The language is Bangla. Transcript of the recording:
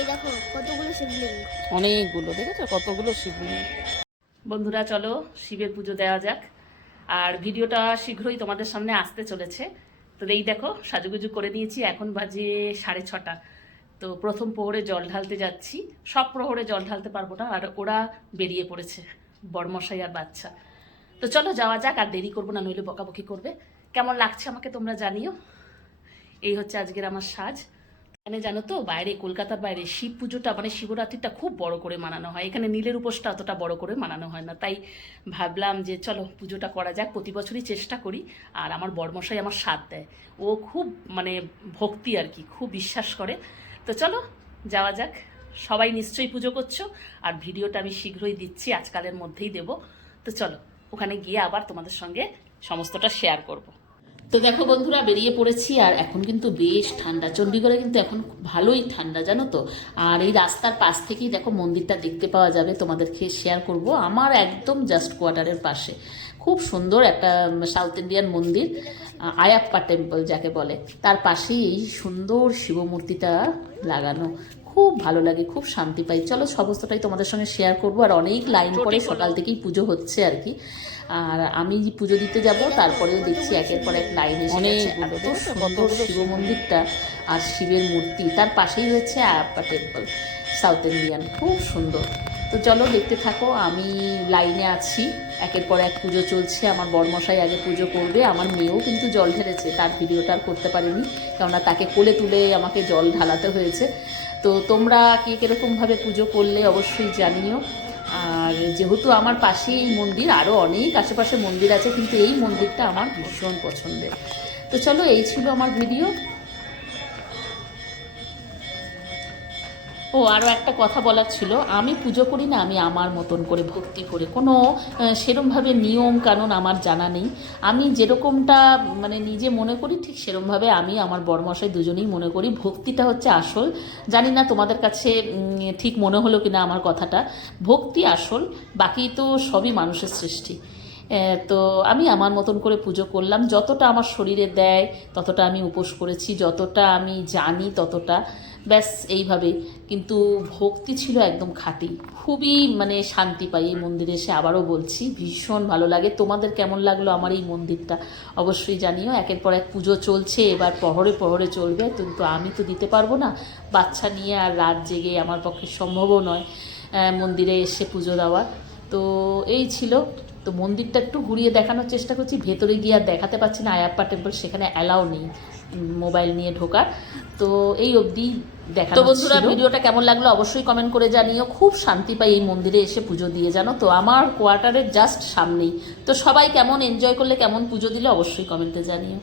এই দেখো কতগুলো শিবলিঙ্গ, অনেকগুলো, দেখেছো কতগুলো শিবলিঙ্গ। বন্ধুরা চলো শিবের পুজো দেওয়া যাক। আর ভিডিওটা শীঘ্রই তোমাদের সামনে আসতে চলেছে। তো এই দেখো সাজুগুজু করে নিয়েছি, এখন বাজে 6:30। তো প্রথম প্রহরে জল ঢালতে যাচ্ছি। সব প্রহরে জল ঢালতে পারবো না, আর ওরা বেরিয়ে পড়েছে, বড়মশাই আর বাচ্চা। তো চলো যাওয়া যাক, আর দেরি করবো না, নইলে বকাবকি করবে। কেমন লাগছে আমাকে তোমরা জানিও। এই হচ্ছে আজকের আমার সাজ। এখানে জানো তো, বাইরে কলকাতার বাইরে শিব পুজোটা মানে শিবরাত্রিটা খুব বড় করে মানানো হয়। এখানে নীলের উপোসটা অতটা বড় করে মানানো হয় না, তাই ভাবলাম যে চলো পুজোটা করা যাক। প্রতি বছরই চেষ্টা করি। আর আমার বড়মশাই আমার সাথ দেয়, ও খুব মানে ভক্তি আর কি, খুব বিশ্বাস করে। তো চলো যাওয়া যাক। সবাই নিশ্চয়ই পুজো করছো, আর ভিডিওটা আমি শীঘ্রই দিচ্ছি, আজকালের মধ্যেই দেব। তো চলো ওখানে গিয়ে আবার তোমাদের সঙ্গে সমস্তটা শেয়ার করব। তো দেখো বন্ধুরা বেরিয়ে পড়েছি, আর এখন কিন্তু বেশ ঠান্ডা। চণ্ডীগড়ে কিন্তু এখন ভালোই ঠান্ডা জানো তো। আর এই রাস্তার পাশ থেকেই দেখো মন্দিরটা দেখতে পাওয়া যাবে, তোমাদেরকে শেয়ার করব। আমার একদম জাস্ট কোয়ার্টারের পাশে খুব সুন্দর একটা সাউথ ইন্ডিয়ান মন্দির, আয়াপ্পা টেম্পল যাকে বলে, তার পাশেই এই সুন্দর শিবমূর্তিটা লাগানো। খুব ভালো লাগে, খুব শান্তি পাই। চলো সমস্তটাই তোমাদের সঙ্গে শেয়ার করব। আর অনেক লাইন পরে, সকাল থেকেই পুজো হচ্ছে আর কি। আর আমি পুজো দিতে যাব, তারপরেও দেখছি একের পর এক লাইন এসে গেছে। এত সুন্দর শিব মন্দিরটা, আর শিবের মূর্তি তার পাশেই রয়েছে আয়াপ্পা টেম্পল, সাউথ ইন্ডিয়ান, খুব সুন্দর। তো চলো দেখতে থাকো, আমি লাইনে আছি, একের পর এক পুজো চলছে। আমার বড়মশাই আগে পুজো করবে, আমার মেয়েও কিন্তু জল ঢেলেছে, তার ভিডিওটা আর করতে পারিনি, কেননা তাকে কোলে তুলে আমাকে জল ঢালাতে হয়েছে। তো তোমরা কে কীরকমভাবে পুজো করলে অবশ্যই জানিও। আর যেহেতু আমার পাশেই এই মন্দির, আরও অনেক আশেপাশে মন্দির আছে, কিন্তু এই মন্দিরটা আমার ভীষণ পছন্দের। তো চলো এই ছিল আমার ভিডিও। ও আরও একটা কথা বলার ছিল, আমি পুজো করি না, আমি আমার মতন করে ভক্তি করে, কোনো সেরমভাবে নিয়ম কানুন আমার জানা নেই। আমি যেরকমটা মানে নিজে মনে করি, ঠিক সেরমভাবে আমি আমার বড়মশাই দুজনেই মনে করি। ভক্তিটা হচ্ছে আসল। জানি না তোমাদের কাছে ঠিক মনে হলো কি না আমার কথাটা। ভক্তি আসল, বাকি তো সবই মানুষের সৃষ্টি। তো আমি আমার মতন করে পুজো করলাম, যতটা আমার শরীরে দেয় ততটা আমি উপোস করেছি, যতটা আমি জানি ততটা, ব্যাস এইভাবে। কিন্তু ভক্তি ছিল একদম খাঁটি। খুবই মানে শান্তি পাই এই মন্দিরে এসে, আবারও বলছি ভীষণ ভালো লাগে। তোমাদের কেমন লাগলো আমার এই মন্দিরটা অবশ্যই জানিও। একের পর এক পুজো চলছে, এবার প্রহরে প্রহরে চলবে, কিন্তু আমি তো দিতে পারবো না বাচ্চা নিয়ে, আর রাত জেগে আমার পক্ষে সম্ভবও নয় মন্দিরে এসে পুজো দেওয়া। তো এই ছিল। তো মন্দিরটা একটু ঘুরিয়ে দেখানোর চেষ্টা করছি, ভেতরে গিয়ে আর দেখাতে পারছি না, আয়াপ্পা টেম্পল সেখানে অ্যালাউ নেই মোবাইল নিয়ে ঢোকার। তো এই অবধি দেখা। তো বন্ধুরা ভিডিওটা কেমন লাগলো অবশ্যই কমেন্ট করে জানিও। খুব শান্তি পাই এই মন্দিরে এসে পুজো দিয়ে, জানো তো, আমার কোয়ার্টারের জাস্ট সামনেই। তো সবাই কেমন এনজয় করলে, কেমন পুজো দিলে অবশ্যই কমেন্টে জানিও।